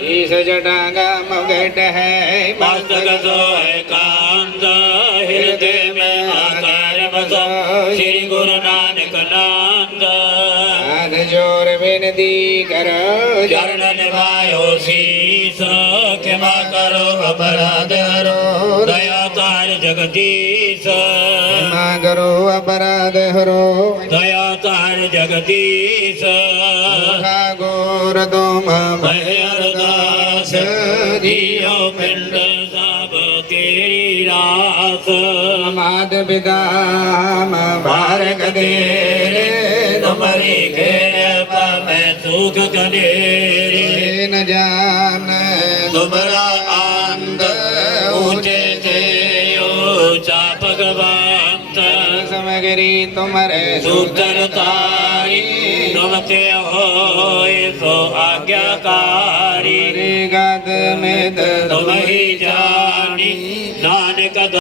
ईश जटागा मगट है मस्तक सोए कांत हृदय में आकार बसो श्री गुरु नानक नंद हाथ जोर विनती करो चरण निभायो शीस क्षमा करो अपराध हरो दया तार जगदीश क्षमा करो अपराध हरो दया तार जगदीश मूढ़ा घोर तुम मैं अरदास दियो पिंड सब तेरी रास मात पिता बारक तेरे तुम्हारी कृपा में सुख कनेरी न जान तुम्हारा आनंद ऊँचे से ऊँचा भगवंत समगरी तुम्हारे सुंदरतारी तुम के हो सो आज्ञाकारी गद में तुम ही जानी नानक